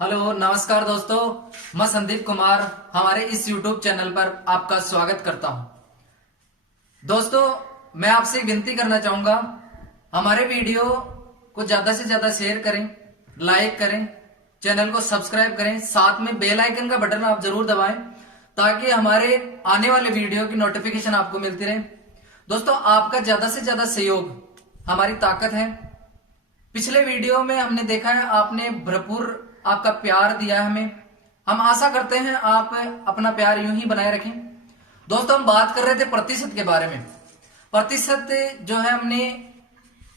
Hello नमस्कार दोस्तों, मैं संदीप कुमार हमारे इस YouTube चैनल पर आपका स्वागत करता हूं। दोस्तों, मैं आपसे विनती करना चाहूंगा, हमारे वीडियो को ज्यादा से ज्यादा शेयर करें, लाइक करें, चैनल को सब्सक्राइब करें, साथ में बेल आइकन का बटन आप जरूर दबाएं ताकि हमारे आने वाले वीडियो की नोटिफिकेशन आपको मिलती रहे। दोस्तों, आपका ज्यादा से ज्यादा सहयोग हमारी ताकत है। पिछले वीडियो में हमने देखा है आपने भरपूर आपका प्यार दिया है हमें। हम आशा करते हैं आप अपना प्यार यूं ही बनाए रखें। दोस्तों, हम बात कर रहे थे प्रतिशत के बारे में। प्रतिशत जो है हमने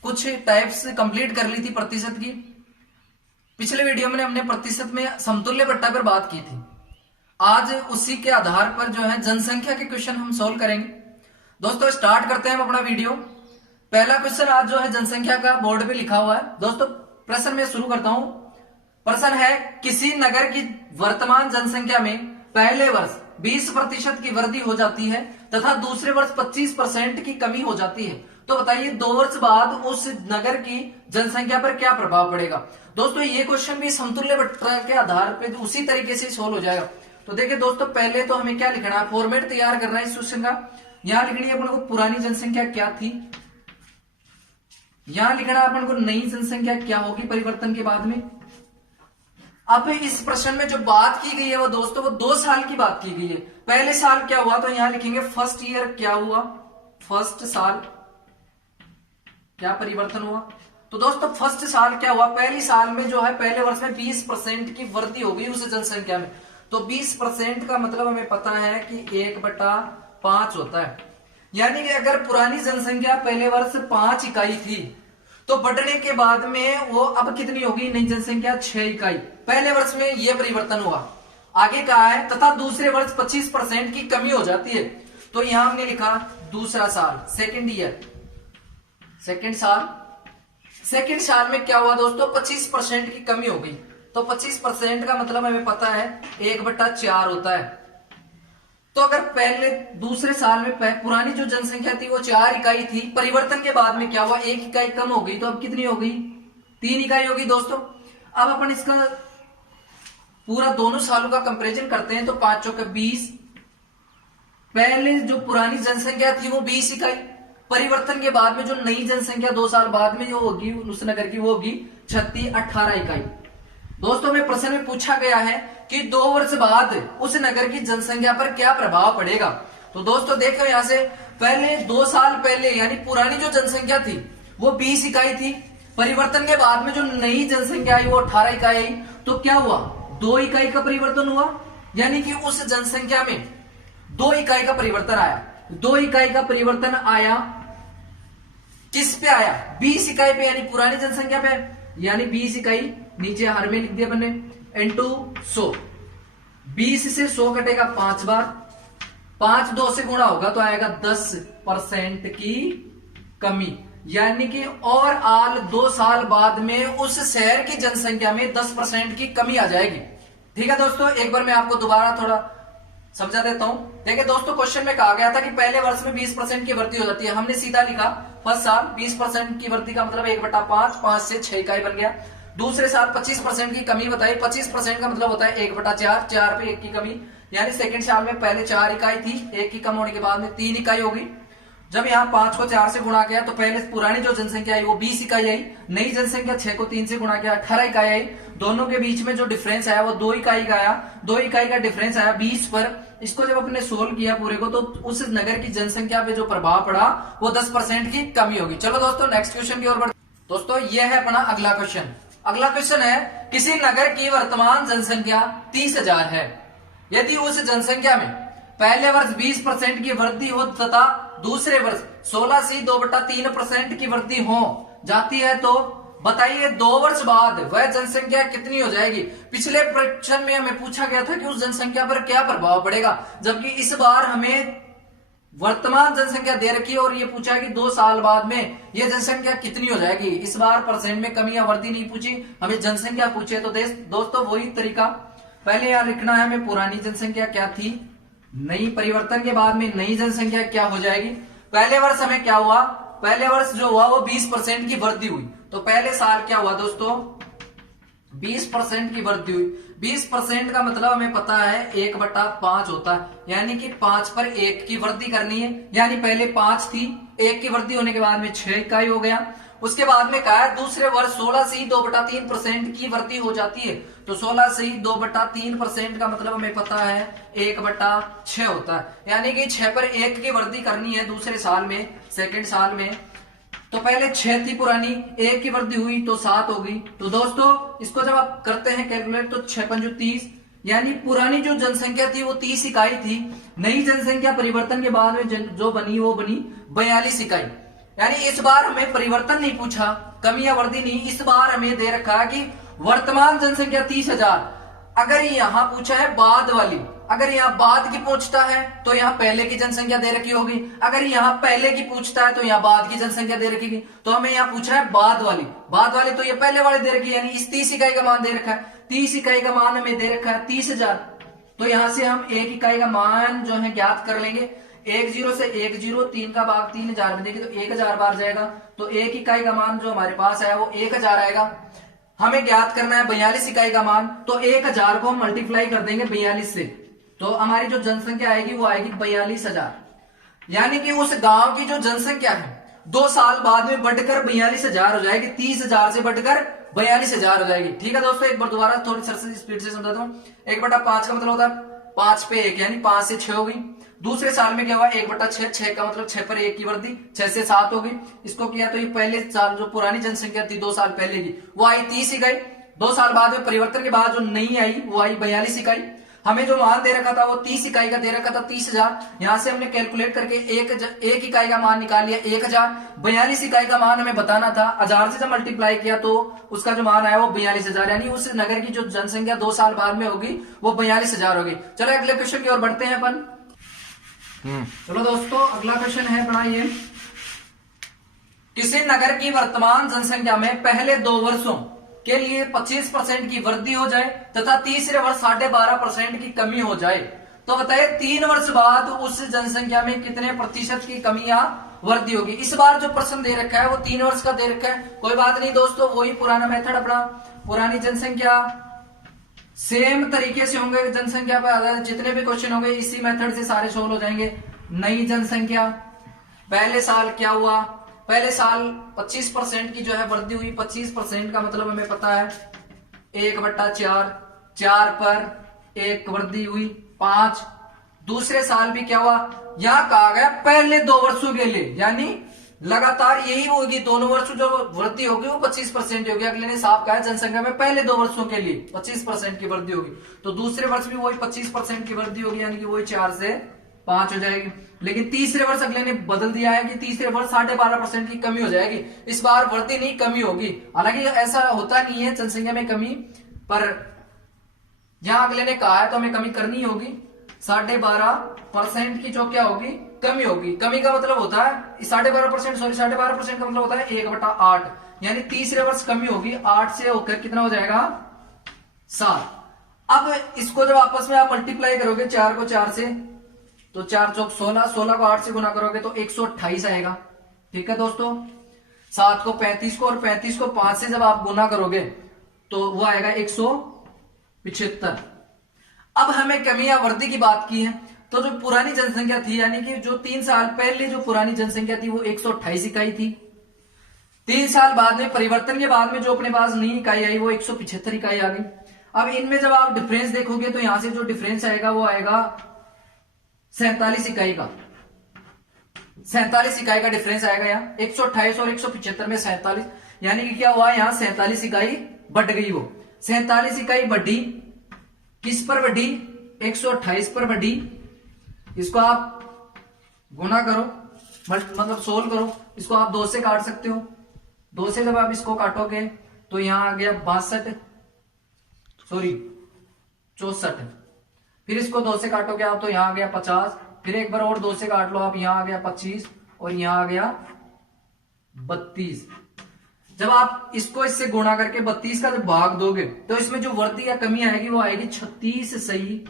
कुछ टाइप्स कंप्लीट कर ली थी प्रतिशत की। पिछले वीडियो में हमने प्रतिशत में समतुल्य बट्टा पर बात की थी। आज उसी के आधार पर जो है जनसंख्या के क्वेश्चन हम सोल्व करेंगे। दोस्तों, स्टार्ट करते हैं हम अपना वीडियो। पहला क्वेश्चन आज जो है जनसंख्या का बोर्ड पे लिखा हुआ है। दोस्तों, प्रश्न में शुरू करता हूं। प्रश्न है, किसी नगर की वर्तमान जनसंख्या में पहले वर्ष 20% की वृद्धि हो जाती है तथा दूसरे वर्ष 25% की कमी हो जाती है, तो बताइए 2 वर्ष बाद उस नगर की जनसंख्या पर क्या प्रभाव पड़ेगा। दोस्तों, ये क्वेश्चन भी समतुल्य बट्टा के आधार पर उसी तरीके से सोल्व हो जाएगा। तो देखिए दोस्तों, पहले तो हमें क्या लिखना है, फॉर्मेट तैयार करना है इस क्वेश्चन का। यहां लिखनी है अपन को पुरानी जनसंख्या क्या थी, यहां लिखना है अपन को नई जनसंख्या क्या होगी परिवर्तन के बाद में। अब इस प्रश्न में जो बात की गई है वो दोस्तों वो 2 साल की बात की गई है। पहले साल क्या हुआ, तो यहां लिखेंगे फर्स्ट ईयर क्या हुआ, फर्स्ट साल क्या परिवर्तन हुआ। तो दोस्तों, फर्स्ट साल क्या हुआ, पहली साल में जो है पहले वर्ष में 20% की वृद्धि हो गई उस जनसंख्या में। तो 20% का मतलब हमें पता है कि 1/5 होता है। यानी कि अगर पुरानी जनसंख्या पहले वर्ष 5 इकाई थी तो बढ़ने के बाद में वो अब कितनी होगी, नई जनसंख्या 6 इकाई। पहले वर्ष में यह परिवर्तन हुआ। आगे कहा है तथा दूसरे वर्ष 25% की कमी हो जाती है। तो यहां हमने लिखा दूसरा साल, सेकेंड ईयर, सेकेंड साल। सेकेंड साल में क्या हुआ दोस्तों, 25% की कमी हो गई। तो 25% का मतलब हमें पता है 1/4 होता है। तो अगर पहले दूसरे साल में पुरानी जो जनसंख्या थी वो 4 इकाई थी, परिवर्तन के बाद में क्या हुआ, 1 इकाई कम हो गई, तो अब कितनी हो गई, 3 इकाई होगी। दोस्तों, अब अपन इसका पूरा दोनों सालों का कंपैरिजन करते हैं। तो 5 चौके 20, पहले जो पुरानी जनसंख्या थी वो 20 इकाई, परिवर्तन के बाद में जो नई जनसंख्या 2 साल बाद में जो होगी उस नगर की वो होगी 36, 18 इकाई। दोस्तों, में प्रश्न में पूछा गया है कि 2 वर्ष बाद उस नगर की जनसंख्या पर क्या प्रभाव पड़ेगा। तो दोस्तों देखो, यहां से पहले 2 साल पहले यानी पुरानी जो जनसंख्या थी वो 20 इकाई थी, परिवर्तन के बाद में जो नई जनसंख्या आई वो 18 इकाई आई। तो क्या हुआ, 2 इकाई का परिवर्तन हुआ। यानी कि उस जनसंख्या में 2 इकाई का परिवर्तन आया। 2 इकाई का परिवर्तन आया, किस पे आया, 20 इकाई पे, यानी पुरानी जनसंख्या पे। यानी 20 इकाई नीचे हर में लिख दिया मैंने, इंटू 100। 20 से 100 कटेगा 5 बार, 5 2 से गुणा होगा तो आएगा 10% की कमी। यानी कि और आल 2 साल बाद में उस शहर की जनसंख्या में 10% की कमी आ जाएगी। ठीक है दोस्तों, एक बार मैं आपको दोबारा थोड़ा समझा देता हूं। देखिए दोस्तों, क्वेश्चन में कहा गया था कि पहले वर्ष में 20% की वृद्धि हो जाती है। हमने सीधा लिखा फर्स्ट साल 20% की वृद्धि का मतलब 1/5, 5 से 6 इकाई बन गया। दूसरे साल 25% की कमी बताई, 25% का मतलब होता है 1/4, 4 पे 1 की कमी। यानी सेकंड साल में पहले 4 इकाई थी, 1 की कम होने के बाद में 3 इकाई होगी। जब यहाँ 5 को 4 से गुणा किया तो पहले पुरानी जो जनसंख्या आई वो 20 इकाई आई, नई जनसंख्या 6 को 3 से गुणा किया 18 इकाई आई। दोनों के बीच में जो डिफरेंस आया वो 2 इकाई का आया। 2 इकाई का डिफरेंस आया 20 पर। इसको जब अपने सोल्व किया पूरे को तो उस नगर की जनसंख्या पे जो प्रभाव पड़ा वो 10% की कमी होगी। चलो दोस्तों, नेक्स्ट क्वेश्चन की ओर बढ़ते। दोस्तों, ये है अपना अगला क्वेश्चन। अगला क्वेश्चन है, किसी नगर की वर्तमान जनसंख्या 30,000 है। यदि उस जनसंख्या में पहले वर्ष 20% की वृद्धि हो तथा दूसरे वर्ष 16 से 2/3% की वृद्धि हो जाती है, तो बताइए 2 वर्ष बाद वह जनसंख्या कितनी हो जाएगी। पिछले प्रश्न में हमें पूछा गया था कि उस जनसंख्या पर क्या प्रभाव पड़ेगा, जबकि इस बार हमें वर्तमान जनसंख्या दे रखी है और ये पूछा है कि 2 साल बाद में ये जनसंख्या कितनी हो जाएगी। इस बार परसेंट में कमी या वृद्धि नहीं पूछी, हमें जनसंख्या पूछे। तो दोस्तों वही तरीका, पहले यहां लिखना है हमें पुरानी जनसंख्या क्या थी, नई, परिवर्तन के बाद में नई जनसंख्या क्या हो जाएगी। पहले वर्ष हमें क्या हुआ, पहले वर्ष जो हुआ वो 20% की वृद्धि हुई। तो पहले साल क्या हुआ दोस्तों, 20% की वृद्धि हुई। 20% का मतलब हमें पता है 1/5 होता है, यानी कि 5 पर 1 की वृद्धि करनी है। यानी पहले 5 थी, 1 की वृद्धि होने के बाद में 6 इकाई हो गया। उसके बाद में कहा है दूसरे वर्ष 16 से ही 2/3% की वृद्धि हो जाती है। तो 16 से ही 2/3% का मतलब हमें पता है 1/6 होता है, यानी कि 6 पर 1 की वृद्धि करनी है दूसरे साल में, सेकेंड साल में। तो पहले 6 थी पुरानी, 1 की वृद्धि हुई तो 7 हो गई। तो दोस्तों इसको जब आप करते हैं कैलकुलेट तो 6 पंजू 30, यानी पुरानी जो जनसंख्या थी वो 30 इकाई थी। नई जनसंख्या परिवर्तन के बाद में जो बनी वो बनी 42 इकाई। यानी इस बार हमें परिवर्तन नहीं पूछा, कमी या वृद्धि नहीं, इस बार हमें दे रखा है कि वर्तमान जनसंख्या 30,000। अगर यहां पूछा है बाद वाली, अगर यहाँ बाद की पूछता है तो यहाँ पहले की जनसंख्या दे रखी होगी, अगर यहाँ पहले की पूछता है तो यहाँ बाद की जनसंख्या दे रखी। तो हमें यहाँ पूछ रहा है बाद वाली, बाद वाली तो ये पहले वाली दे रखी है, यानी इस 30 इकाई का मान दे रखा है। 30 इकाई का मान हमें दे रखा है 30,000। तो यहां से हम 1 इकाई का मान जो है ज्ञात कर लेंगे। 1 0 से 1 0, 3 का भाग 3000 में देंगे तो 1000 बार जाएगा। तो 1 इकाई का मान जो हमारे पास है वो 1000 आएगा। हमें ज्ञात करना है 42 इकाई का मान, तो 1000 को हम मल्टीप्लाई कर देंगे 42 से, तो हमारी जो जनसंख्या आएगी वो आएगी 42,000। यानी कि उस गांव की जो जनसंख्या है 2 साल बाद में बढ़कर 42,000 हो जाएगी, 30,000 से बढ़कर 42,000 हो जाएगी। ठीक है दोस्तों, एक बार दोबारा थोड़ी सरसरी स्पीड से समझाता हूँ। 1/5 का मतलब होता है 5 पे 1, यानी 5 से 6 हो गई। दूसरे साल में क्या हुआ 1/6, 6 का मतलब 6 पर 1 की वृद्धि, 6 से 7 हो गई। इसको किया तो ये पहले साल जो पुरानी जनसंख्या थी 2 साल पहले की वो आई 30 इकाई। 2 साल बाद में परिवर्तन के बाद जो नई आई वो आई 42 इकाई। हमें जो मान दे रखा था वो 30 इकाई का दे रखा था 30,000। यहां से हमने कैलकुलेट करके एक इकाई का मान निकाल लिया 1000। 42 इकाई का मान हमें बताना था, 1000 से जब मल्टीप्लाई किया तो उसका जो मान आया वो 42,000, यानी उस नगर की जो जनसंख्या 2 साल बाद में होगी वो 42,000 होगी। चलो अगले क्वेश्चन की ओर बढ़ते हैं अपन। चलो दोस्तों अगला क्वेश्चन है अपना ये, किसी नगर की वर्तमान जनसंख्या में पहले 2 वर्षों के लिए 25% की वृद्धि हो जाए तथा तीसरे वर्ष 12.5% की कमी हो जाए, तो बताइए 3 वर्ष बाद उस जनसंख्या में कितने प्रतिशत की कमी या वृद्धि होगी। इस बार जो प्रश्न दे रखा है वो 3 वर्ष का दे रखा है। कोई बात नहीं दोस्तों, वही पुराना मेथड अपना, पुरानी जनसंख्या सेम तरीके से होंगे, जनसंख्या पर आधारित जितने भी क्वेश्चन होंगे इसी मेथड से सारे सोल्व हो जाएंगे। नई जनसंख्या, पहले साल क्या हुआ, पहले साल 25% की जो है वृद्धि हुई। 25% का मतलब हमें पता है 1/4, 4 पर 1 वृद्धि हुई 5। दूसरे साल भी क्या हुआ, यहां कहा गया पहले 2 वर्षों के लिए, यानी लगातार यही होगी, दोनों वर्ष जो वृद्धि होगी वो 25% होगी। अगले ने साफ कहा है जनसंख्या में पहले 2 वर्षों के लिए 25% की वृद्धि होगी, तो दूसरे वर्ष भी वही 25% की वृद्धि होगी, यानी कि वही 4 से 5 हो जाएगी। लेकिन तीसरे वर्ष अगले ने बदल दिया है कि तीसरे वर्ष 12.5% की कमी हो जाएगी। इस बार वृद्धि नहीं कमी होगी। हालांकि ऐसा होता नहीं है जनसंख्या में कमी, पर यहां अगले ने कहा है तो हमें कमी करनी होगी। 12.5% की जो क्या होगी कमी होगी। कमी का मतलब होता है 12.5% का मतलब होता है 1/8, यानी तीसरे वर्ष कमी होगी 8 से होकर कितना हो जाएगा 7। अब इसको जब आपस में आप मल्टीप्लाई करोगे 4 को 4 से, तो 4 चौक 16, 16 को 8 से गुना करोगे तो 128 आएगा। ठीक है दोस्तों, 7 को 35 को और 35 को 5 से जब आप गुना करोगे तो वो आएगा 175। अब हमें कमी या वृद्धि की बात की है, तो जो पुरानी जनसंख्या थी, यानी कि जो 3 साल पहले जो पुरानी जनसंख्या थी वो 128 इकाई थी। 3 साल बाद में परिवर्तन के बाद में जो अपने पास नई इकाई आई वो 175 इकाई आ गई। अब इनमें जब आप डिफरेंस देखोगे तो यहां से जो डिफरेंस आएगा वो आएगा 47 इकाई का। 47 इकाई का डिफरेंस आएगा यहाँ 128 और 175 में 47, यानी कि क्या हुआ यहाँ 47 इकाई बढ़ गई। वो 47 इकाई बढ़ी, किस पर बढ़ी 128 पर बढ़ी। इसको आप गुना करो, मतलब सोल्व करो, इसको आप 2 से काट सकते हो। 2 से जब आप इसको काटोगे तो यहां आ गया 62, सॉरी 64। फिर इसको 2 से काटोगे आप तो यहां आ गया 50। फिर एक बार और 2 से काट लो आप, यहां आ गया 25 और यहां आ गया 32। जब आप इसको इससे गुणा करके 32 का जब भाग दोगे तो इसमें जो वृद्धि या कमी आएगी वो आएगी 36 सही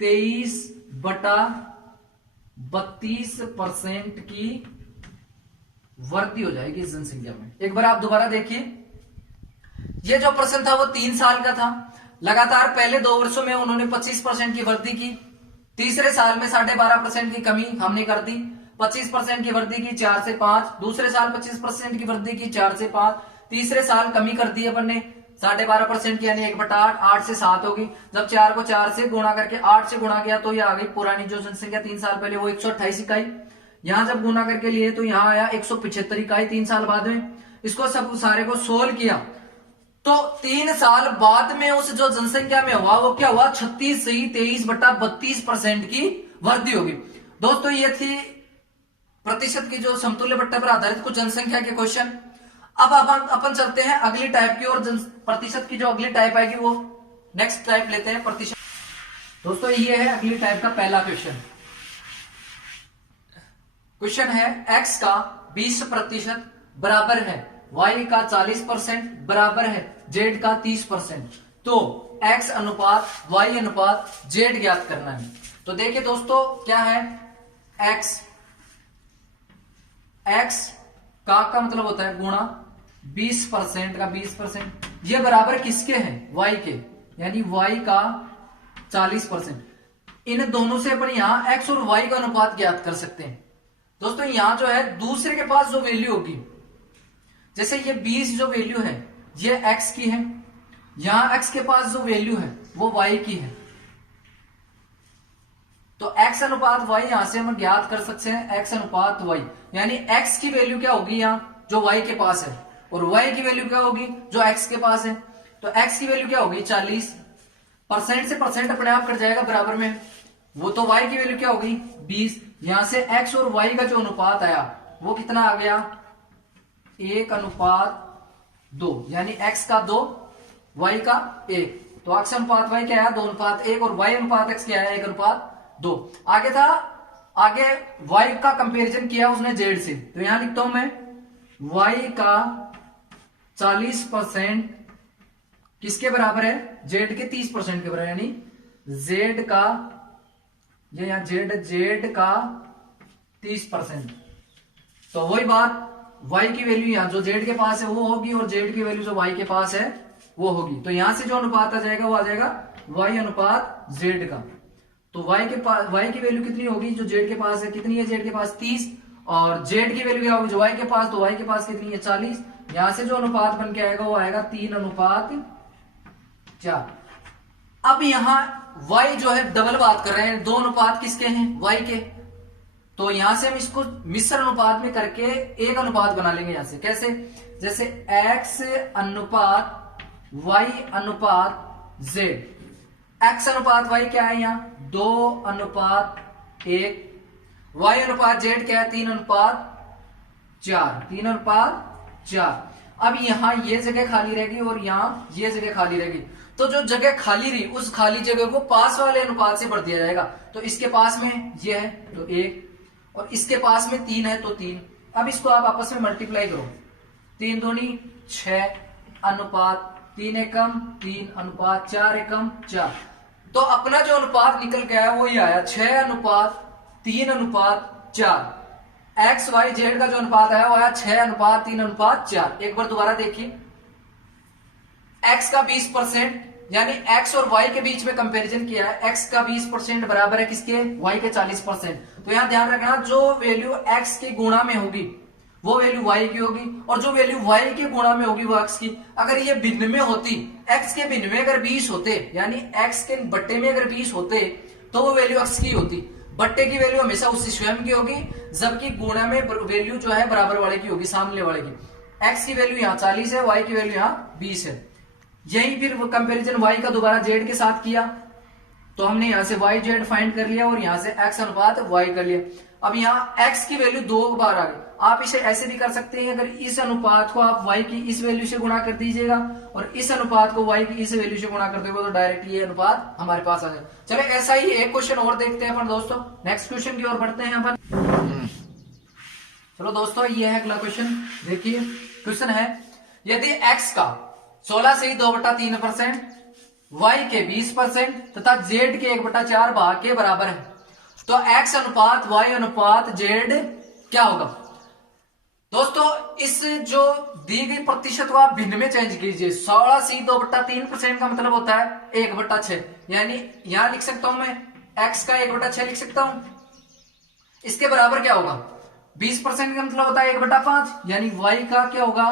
23/32% की वृद्धि हो जाएगी इस जनसंख्या में। एक बार आप दोबारा देखिए, ये जो प्रश्न था वो 3 साल का था। लगातार पहले 2 वर्षों में उन्होंने 25% की वृद्धि की, तीसरे साल में 12.5% की कमी हमने कर दी, 25% की वृद्धि की 4 से 5, दूसरे साल 25% की वृद्धि की 4 से 5, तीसरे साल कमी कर दी अपन ने 12.5% की, यानी 1/8, 8 से 7 होगी। जब 4 को 4 से गुणा करके 8 से गुणा किया तो ये आ गई पुरानी जो जनसंख्या 3 साल पहले, वो 128 इकाई। यहां जब गुणा करके लिए तो यहाँ आया 175 इकाई 3 साल बाद में। इसको सब सारे को सोल्व किया तो 3 साल बाद में उस जो जनसंख्या में हुआ वो क्या हुआ, 36 से 23/32% की वृद्धि होगी। दोस्तों ये थी प्रतिशत की जो समतुल्य बट्टे पर आधारित कुछ जनसंख्या के क्वेश्चन। अब अपन चलते हैं अगली टाइप की और प्रतिशत की जो अगली टाइप आएगी वो नेक्स्ट टाइप लेते हैं, प्रतिशत। दोस्तों ये है अगली टाइप का पहला क्वेश्चन। क्वेश्चन है x का 20% बराबर है y का 40% बराबर है z का 30%, तो x अनुपात y अनुपात z ज्ञात करना है। तो देखिए दोस्तों क्या है, x का मतलब होता है गुणा 20% का 20%, ये बराबर किसके हैं, y के, यानी y का 40%। इन दोनों से अपन यहां x और y का अनुपात ज्ञात कर सकते हैं। दोस्तों यहां जो है दूसरे के पास जो वैल्यू होगी, जैसे ये 20 जो वैल्यू है ये x की है, यहां x के पास जो वैल्यू है वो y की है, तो x अनुपात y यहां से हम ज्ञात कर सकते हैं, x अनुपात y, यानी x की वैल्यू क्या होगी यहां जो y के पास है, और y की वैल्यू क्या होगी जो x के पास है। तो x की वैल्यू क्या होगी 40, परसेंट से परसेंट अपने आप कट जाएगा बराबर में, वो तो y की वैल्यू क्या होगी 20। यहां से x और y का जो अनुपात आया वो कितना आ गया 1:2, यानी x का 2 y का 1, तो x अनुपात y क्या है 2:1 और y अनुपात x क्या है 1:2। आगे था, आगे y का कंपैरिजन किया उसने z से, तो यहां लिखता हूं मैं y का 40% किसके बराबर है, z के 30% के बराबर, यानी z का, ये यहां z का 30%। तो वही बात y की वैल्यू यहां जो z के पास है वो होगी और z की वैल्यू जो y के पास है वो होगी, तो यहां से जो अनुपात आ जाएगा वो आ जाएगा y अनुपात z का। तो y की वैल्यू कितनी होगी जो z के पास है, कितनी है z के पास 30, और z की वैल्यू क्या होगी जो y के पास, तो y के पास कितनी है 40। यहां से जो अनुपात बन के आएगा वो आएगा 3:4। अब यहां y जो है डबल बात कर रहे हैं, 2 अनुपात किसके हैं y के, तो यहां से हम इसको मिश्र अनुपात में करके एक अनुपात बना लेंगे। यहां से कैसे, जैसे x अनुपात y अनुपात z, x अनुपात y क्या है यहाँ 2:1, y अनुपात z क्या है 3:4, 3:4। अब यहां ये जगह खाली रहेगी और यहां ये जगह खाली रहेगी, तो जो जगह खाली रही उस खाली जगह को पास वाले अनुपात से भर दिया जाएगा। तो इसके पास में ये है तो 1, और इसके पास में 3 है तो 3। अब इसको आप आपस में मल्टीप्लाई करो, 3 दूनी 6 अनुपात 3 एकम 3 अनुपात 4 एकम 4, तो अपना जो अनुपात निकल के आया वो ये आया 6:3:4। एक्स वाई जेड का जो अनुपात आया वो आया 6:3:4। एक बार दोबारा देखिए, एक्स का 20%, यानी एक्स और वाई के बीच में कंपैरिजन किया है, एक्स का 20% बराबर है किसके, वाई के 40%। तो यहां ध्यान रखना जो वैल्यू एक्स के गुणा में होगी वो वैल्यू वाई की होगी, और जो वैल्यू वाई के गुणा में होगी वो एक्स की। अगर ये भिन्न में होती, एक्स के भिन्न में अगर 20 होते, यानी एक्स के बट्टे में अगर 20 होते तो वो वैल्यू एक्स की होती। बट्टे की वैल्यू हमेशा उससे स्वयं की होगी, जबकि गुणा में वैल्यू जो है बराबर वाले की होगी, सामने वाले की। एक्स की वैल्यू यहाँ 40 है, वाई की वैल्यू यहाँ 20 है। यही फिर कंपैरिजन वाई का दोबारा जेड के साथ किया, तो हमने यहां से वाई जेड फाइंड कर लिया और यहां से एक्स अनुपात वाई कर लिया। अब यहाँ एक्स की वैल्यू 2 बार आ गई। आप इसे ऐसे भी कर सकते हैं, अगर इस अनुपात को आप वाई की इस वैल्यू से गुणा कर दीजिएगा और इस अनुपात को वाई की इस वैल्यू से गुणा कर देगा तो डायरेक्ट ये अनुपात हमारे पास आ जाएगा। चले ऐसा ही एक क्वेश्चन और देखते हैं अपन दोस्तों, नेक्स्ट क्वेश्चन की ओर बढ़ते हैं अपन। चलो दोस्तों ये है अगला क्वेश्चन, देखिए क्वेश्चन है, यदि एक्स का 16 से 2/3%, वाई के 20% तथा जेड के 1/4 भाग के बराबर है, तो एक्स अनुपात वाई अनुपात जेड क्या होगा। दोस्तों इस जो दी गई प्रतिशत को आप भिन्न में चेंज कीजिए। 16c2/3% का मतलब होता है 1/6, यानी यहां लिख सकता हूं मैं x का 1/6 लिख सकता हूं। इसके बराबर क्या होगा, 20% का मतलब होता है 1/5, यानी y का क्या होगा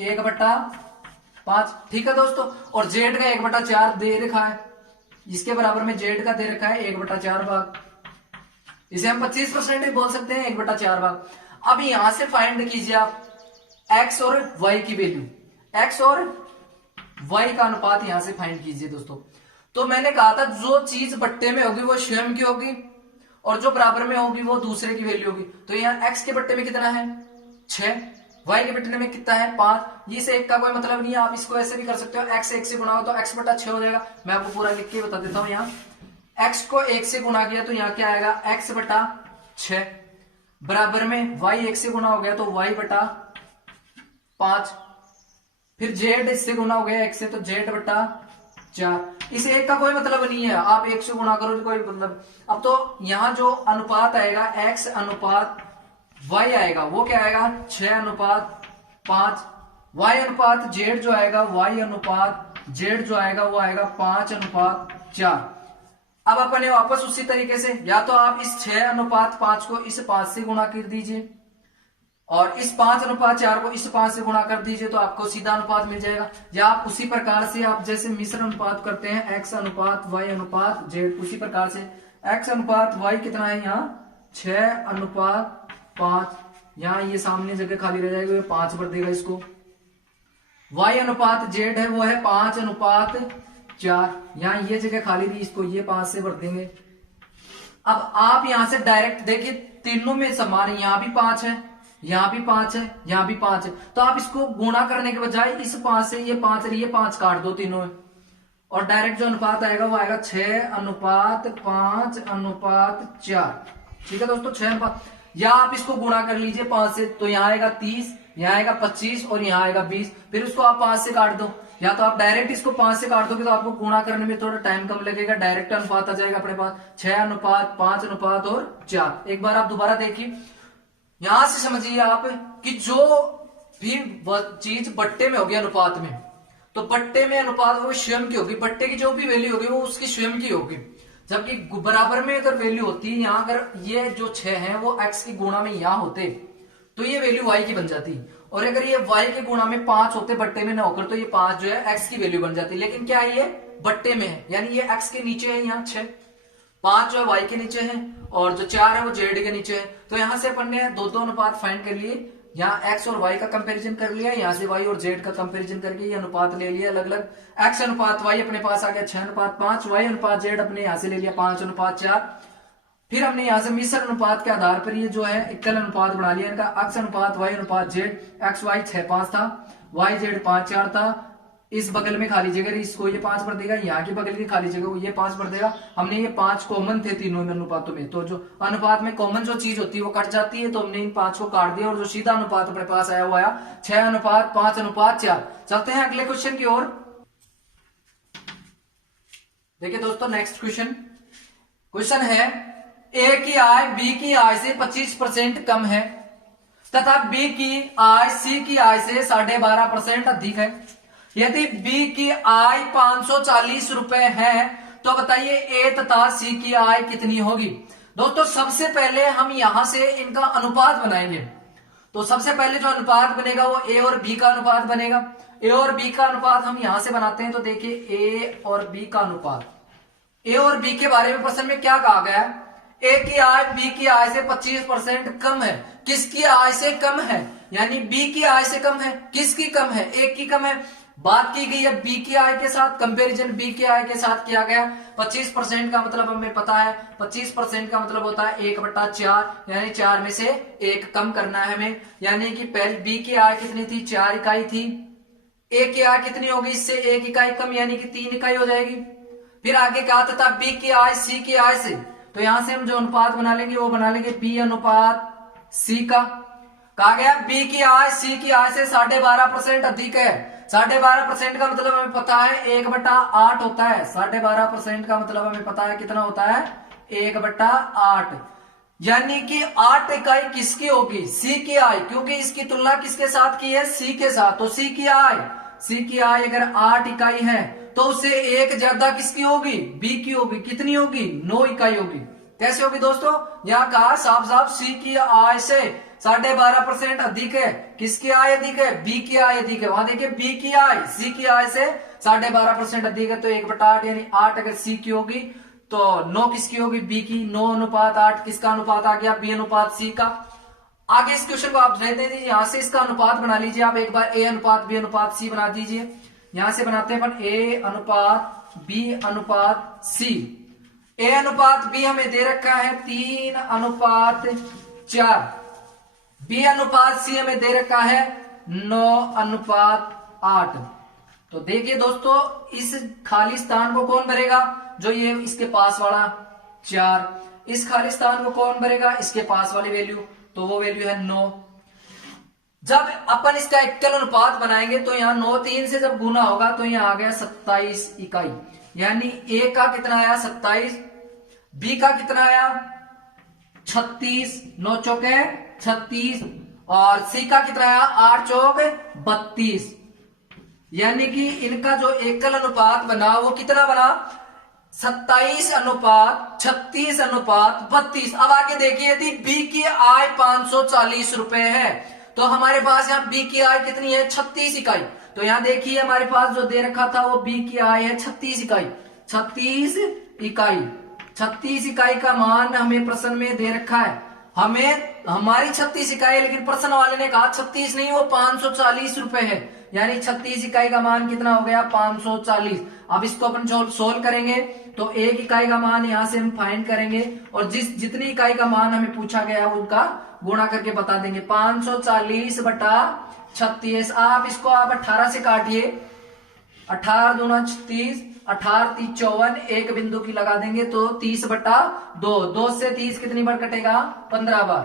1/5। ठीक है दोस्तों, और z का 1/4 दे रखा है, इसके बराबर में z का दे रखा है 1/4 भाग, इसे हम 25% भी बोल सकते हैं 1/4 भाग। अब यहां से फाइंड कीजिए आप x और y की वैल्यू, x और y का अनुपात यहां से फाइंड कीजिए दोस्तों। तो मैंने कहा था जो चीज बट्टे में होगी वो स्वयं की होगी और जो बराबर में होगी वो दूसरे की वैल्यू होगी। तो यहाँ x के बट्टे में कितना है 6, y के बट्टे में कितना है 5। ये से एक का कोई मतलब नहीं है, आप इसको ऐसे भी कर सकते हो, x 1 से गुणा हो तो x/6 हो जाएगा। मैं आपको पूरा लिख के बता देता हूं, यहाँ x को 1 से गुणा किया तो यहाँ क्या आएगा x/6, बराबर में y 1 से गुणा हो गया तो y/5, फिर z इससे गुणा हो गया x से तो z/4। इस एक का कोई मतलब नहीं है, आप 1 से गुणा करो तो कोई मतलब। अब तो यहां जो अनुपात आएगा x अनुपात y आएगा वो क्या आएगा 6:5, y अनुपात z जो आएगा y अनुपात z जो आएगा वो आएगा 5:4। अब अपने वापस उसी तरीके से या तो आप इस 6:5 को इस 5 से गुणा कर दीजिए और इस 5:4 को इस 5 से गुणा कर दीजिए तो आपको सीधा अनुपात मिल जाएगा। या आप उसी प्रकार से आप जैसे मिश्र अनुपात करते हैं x अनुपात y अनुपात z, उसी प्रकार से x अनुपात y कितना है यहाँ 6:5, यहाँ ये सामने जगह खाली रह जाएगी 5 भर देगा इसको। y अनुपात z है वो है 5:4, यहाँ ये जगह खाली थी इसको ये 5 से भर देंगे। अब आप यहां से डायरेक्ट देखिए तीनों में समान है, यहाँ भी 5 है, यहाँ भी 5 है, यहाँ भी 5 है, तो आप इसको गुणा करने के बजाय इस 5 से ये 5 और ये 5 काट दो तीनों में और डायरेक्ट जो अनुपात आएगा वो आएगा 6:5:4। ठीक है दोस्तों 6 या आप इसको गुणा कर लीजिए 5 से तो यहाँ आएगा 30, यहाँ आएगा 25 और यहाँ आएगा 20, फिर उसको आप 5 से काट दो। या तो आप डायरेक्ट इसको 5 से काट दोगे तो आपको गुणा करने में थोड़ा टाइम कम लगेगा, डायरेक्ट अनुपात आ जाएगा अपने पास 6:5:4। एक बार आप दोबारा देखिए, यहां से समझिए आप कि जो भी चीज बट्टे में होगी अनुपात में, तो बट्टे में अनुपात वो स्वयं की होगी, बट्टे की जो भी वैल्यू होगी वो उसकी स्वयं की होगी। जबकि बराबर में अगर वैल्यू होती है, यहाँ अगर ये जो 6 है वो x की गुणा में यहाँ होते तो ये वैल्यू y की बन जाती, और अगर ये y के गुणा में 5 होते बट्टे में न होकर तो ये 5 जो है x की वैल्यू बन जाती। लेकिन क्या है ये बट्टे में है, यानी ये x के नीचे है, यहाँ 6, 5 जो है y के नीचे है और जो 4 है वो z के नीचे है। तो यहां से अपन ने दो अनुपात फाइंड कर लिए, यहाँ x और y का कंपैरिजन कर लिया, यहाँ से y और z का कंपैरिजन करके ये अनुपात ले लिया अलग अलग। x अनुपात y अपने पास आ गया 6:5, y अनुपात z अपने यहाँ से ले लिया 5:4। फिर हमने यहाँ से मिश्र अनुपात के आधार पर ये जो है इक्वल अनुपात बना लिया इनका, x अनुपात y अनुपात z, x y 6:5 था, y z 5:4 था। इस बगल में खाली जगह इसको ये 5 भर देगा, यहाँ की बगल की खाली जगह वो ये 5 भर देगा। हमने ये 5 कॉमन थे तीनों अनुपातों में, तो जो अनुपात में कॉमन जो चीज होती है वो कट जाती है, तो हमने इन 5 को काट दिया और जो सीधा अनुपात अपने पास आया वो आया 6:5:4। चलते हैं अगले क्वेश्चन की ओर। देखिए दोस्तों नेक्स्ट क्वेश्चन है ए की आय बी की आय से 25% कम है तथा बी की आय सी की आय से 12.5% अधिक है। यदि बी की आय 540 रुपए है तो बताइए ए तथा सी की आय कितनी होगी। दोस्तों सबसे पहले हम यहां से इनका अनुपात बनाएंगे, तो सबसे पहले जो अनुपात बनेगा वो ए और बी का अनुपात बनेगा। ए और बी का अनुपात हम यहां से बनाते हैं, तो देखिए ए और बी का अनुपात, ए और बी के बारे में प्रश्न में क्या कहा गया है, ए की आय बी की आय से 25% कम है। किसकी आय से कम है, यानी बी की आय से कम है। किसकी कम है, ए की कम है। बात की गई है बी की आय के साथ, कंपैरिजन बी की आय के साथ किया गया। 25% का मतलब हमें पता है, 25% का मतलब होता है 1/4, यानी 4 में से 1 कम करना है हमें। यानी कि पहले बी की आय कितनी थी 4 इकाई थी, ए की आय कितनी होगी इससे 1 इकाई कम, यानी कि 3 इकाई हो जाएगी। फिर आगे कहा था बी की आय सी की आय से, तो यहां से हम जो अनुपात बना लेंगे वो बना लेंगे बी अनुपात सी का। कहा गया बी की आय सी की आय से 12.5% अधिक है। 12.5% का मतलब हमें पता है 1/8 होता है। 12.5% का मतलब हमें पता है कितना होता है 1/8। यानी कि 8 इकाई किसकी होगी, सी की आई, क्योंकि इसकी तुलना किसके साथ की है, सी के साथ। तो सी की आई अगर 8 इकाई है तो उससे एक ज्यादा किसकी होगी, बी की होगी। कितनी होगी, 9 इकाई होगी। कैसे होगी दोस्तों, यहां कहा साफ साफ सी की आय से 12.5% अधिक है। किसकी आय अधिक है, बी की आय अधिक है। वहां देखिए बी की आय सी की आय से 12.5% अधिक है, तो 1/8 यानी 8 अगर सी की होगी तो 9 किसकी होगी, बी की। 9:8 किसका अनुपात आ गया, बी अनुपात सी का। आगे इस क्वेश्चन को आप रहने दीजिए, यहां से इसका अनुपात बना लीजिए आप एक बार, ए अनुपात बी अनुपात सी बना दीजिए। यहां से बनाते हैं अपन ए अनुपात बी अनुपात सी। ए अनुपात बी हमें दे रखा है 3:4, बी अनुपात सी हमें दे रखा है 9:8। तो देखिए दोस्तों, इस खाली स्थान को कौन भरेगा, जो ये इसके पास वाला 4। इस खाली स्थान को कौन भरेगा, इसके पास वाली वैल्यू, तो वो वैल्यू है 9। जब अपन इसका एकल अनुपात बनाएंगे तो यहाँ 9 3 से जब गुना होगा तो यहाँ आ गया 27 इकाई। यानी ए का कितना आया 27, बी का कितना आया 36, 9 चौके 36, और सी का कितना आया 8 चौक 32। यानी कि इनका जो एकल अनुपात बना वो कितना बना, 27:36:32। अब आगे देखिए, यदि बी की आय 540 रुपए है तो हमारे पास यहाँ बी की आय कितनी है, 36 इकाई। तो यहाँ देखिए हमारे पास जो दे रखा था वो बी की आय है 36 इकाई। 36 इकाई का मान हमें प्रश्न में दे रखा है। हमें हमारी 36 इकाई, लेकिन प्रश्न वाले ने कहा 36 नहीं, वो 540 रुपए है। यानी 36 इकाई का मान कितना हो गया, 540। अब इसको अपन सोल्व करेंगे तो एक इकाई का मान यहां से हम फाइंड करेंगे, और जितनी इकाई का मान हमें पूछा गया उनका गुणा करके बता देंगे। 540/36। आप इसको 18 से काटिए, 18 दूना 36, 18 30 54, एक बिंदु की लगा देंगे तो 30/2। 2 से 30 कितनी बार कटेगा, 15 बार।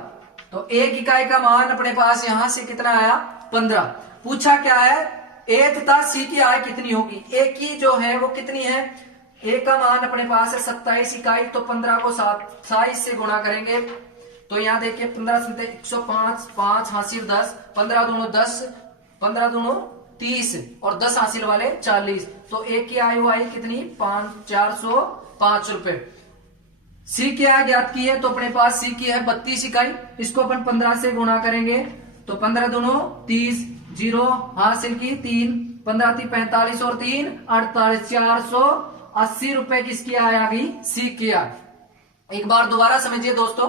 तो एक इकाई का मान अपने पास यहां से कितना आया, 15। पूछा क्या है, ए तथा सी की आय कितनी होगी। ए की जो है वो कितनी है, ए का मान अपने पास है 27 इकाई, तो 15 को 27 से गुणा करेंगे तो यहाँ देखिए 15 से 105, 5 हासिल 10, 15 दूनो 10, 15 दूनो 30, और 10 हासिल वाले 40। तो ए की आय आई कितनी, 405 रुपए। सी की आय ज्ञात की है तो अपने पास सी की है 32 इकाई। इसको अपन 15 से गुणा करेंगे तो 15 दूनो 30, 0 हासिल की 3, 15 3 45 और 3 48, 480 रुपए किसकी आय आ गई, सी की आय। एक बार दोबारा समझिए दोस्तों,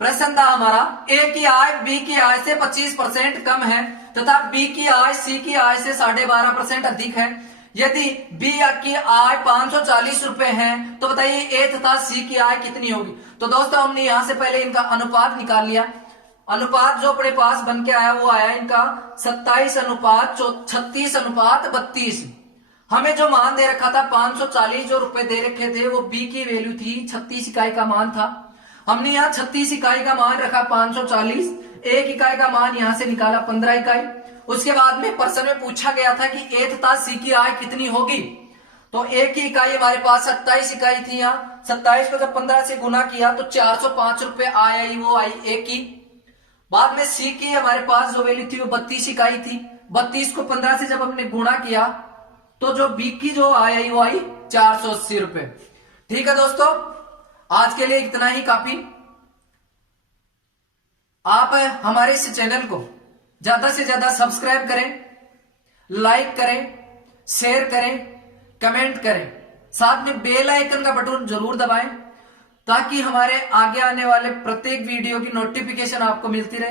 प्रश्न था हमारा, ए की आय बी की आय से 25% कम है तथा बी की आय सी की आय से 12.5% अधिक है। यदि बी की आय 540 रुपए है तो बताइए ए तथा सी की आय कितनी होगी। तो दोस्तों हमने यहां से पहले इनका अनुपात निकाल लिया। अनुपात जो अपने पास बन के आया वो आया इनका 27:36:32। हमें जो मान दे रखा था 540 जो रुपए दे रखे थे वो बी की वैल्यू थी, 36 इकाई का मान था। हमने यहाँ 36 इकाई का मान रखा 540, एक इकाई का मान यहां से निकाला 15 इकाई। उसके बाद में प्रश्न में पूछा गया था कि ए तथा सी की आय कितनी होगी। तो ए की इकाई हमारे पास 27 इकाई थी, यहाँ 27 को जब 15 से गुना किया तो 405 रुपए आय आई, वो आई ए की। बाद में सी की हमारे पास जो वैल्यू थी वो 32 इकाई थी। 32 को 15 से जब हमने गुणा किया तो जो बी की जो आय आई वो आई 480 रुपए। ठीक है दोस्तों, आज के लिए इतना ही काफी। आप हमारे इस चैनल को ज्यादा से ज्यादा सब्सक्राइब करें, लाइक करें, शेयर करें, कमेंट करें, साथ में बेल आइकन का बटन जरूर दबाएं ताकि हमारे आगे आने वाले प्रत्येक वीडियो की नोटिफिकेशन आपको मिलती रहे।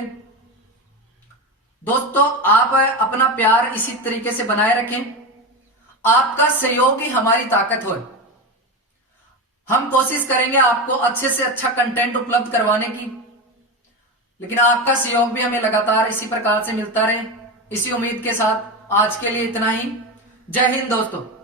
दोस्तों आप अपना प्यार इसी तरीके से बनाए रखें, आपका सहयोग ही हमारी ताकत हो। हम कोशिश करेंगे आपको अच्छे से अच्छा कंटेंट उपलब्ध करवाने की, लेकिन आपका सहयोग भी हमें लगातार इसी प्रकार से मिलता रहे, इसी उम्मीद के साथ आज के लिए इतना ही। जय हिंद दोस्तों।